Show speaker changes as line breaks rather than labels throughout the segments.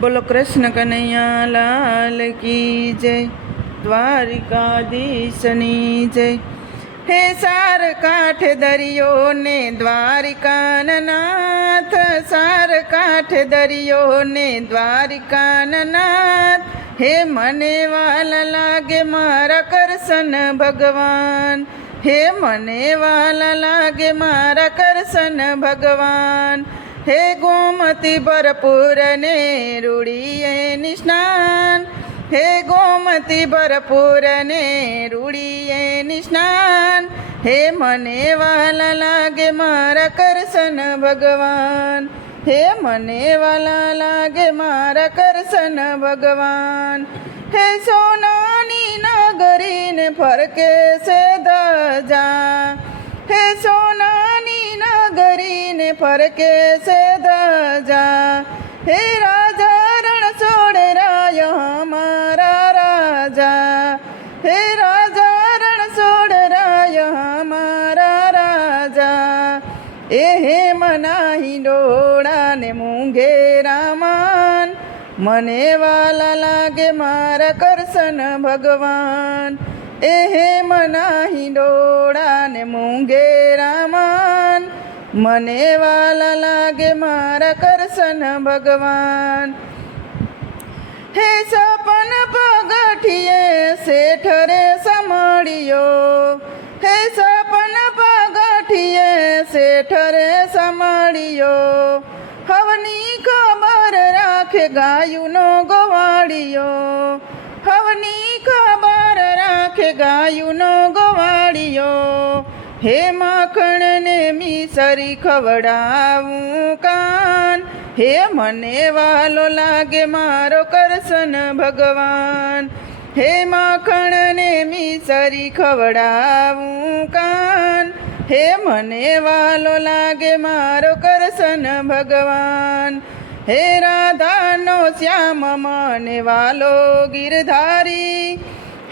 બોલો કૃષ્ણ કનૈયા લાલ કી જય, દ્વારિકાધીશની જય. હે સાર કાંઠે દરિયો ને દ્વારિકાનનાથ સાર કાંઠે દરિયો ને દ્વારિકાનનાથ. હે મને વાલા લાગે મારા કરશન ભગવાન. હે મને વાલા લાગે મારા કરશન ભગવાન. હે ગોમતી ભરપૂર ને રૂડીએ નિષ્ણાન. હે ગોમતી ભરપૂર ને રૂડીએ નિષ્ણાન. હે મને વાલા લાગે મારા કરશન ભગવાન. હે મને વાલા લાગે મારા કરશન ભગવાન. હે સોનાની નગરીને ફરકે છે ધજા હે સોના ફરકે છે ધજા. હે રાજા, રણ છોડ રાય મારા રાજા. હે રાજા, રણ છોડ રાય મારા રાજા. એ હે મનાહી ડોળાને મૂંઘે રામાન. મને વાલા લાગે મારા કરશન ભગવાન. એ હે મનાહી ડોળાને મૂંઘે રામાન. મને વાલા લાગે મારા કરશન ભગવાન. હે સપન પગઠીએ શેઠ રે સમળિયો હે સપન પગઠીએ શેઠ રે સમળિયો હવની ખબર રાખે ગાયુનો ગવાડિયો હવની ખબર રાખે ગાયુનો ગવાડિયો હે માખણને મીસરી ખવડાવું કાન. હે મને વાલો લાગે મારો કરશન ભગવાન. હે માખણને મીસરી ખવડાવું કાન. હે મને વાલો લાગે મારો કરશન ભગવાન. હે રાધાનો શ્યામ મને વાલો ગિરધારી.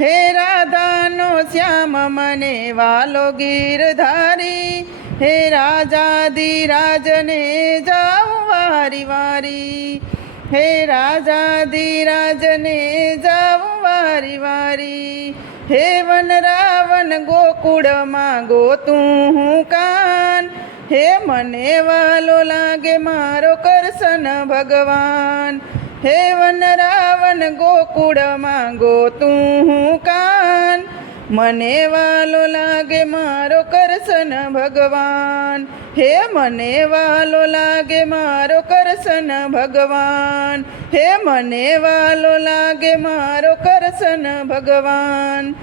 હે રાધાનો શ્યામ મને વાલો ગીરધારી. હે રાજાધિરાજને જાઉં વારી વારી. હે રાજાધિરાજને જાઉં વારી વારી. હે વન રાવણ ગોકુળમાં ગોતું હું કાન. હે મને વાલો લાગે મારો કરશન ભગવાન. હે વન રાવણ ગોકુળમાં ગોતું હું કાન. મને વાલો લાગે મારો કરશન ભગવાન. હે મને વાલો લાગે મારો કરશન ભગવાન. હે મને વાલો લાગે મારો કરશન ભગવાન.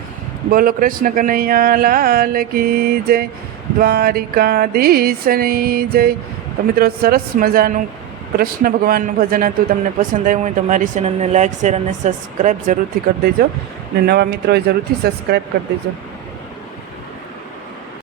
બોલો કૃષ્ણ કનૈયા, લાલ કી જય. દ્વારિકાધીશની જય. તો મિત્રો સરસ મજાનું કૃષ્ણ ભગવાનનું ભજન હતું, તમને પસંદ આવ્યું હોય તો મારી ચેનલને લાઇક શેર અને સબસ્ક્રાઈબ જરૂરથી કરી દેજો. અને નવા મિત્રોએ જરૂરથી સબસ્ક્રાઈબ કરી દેજો.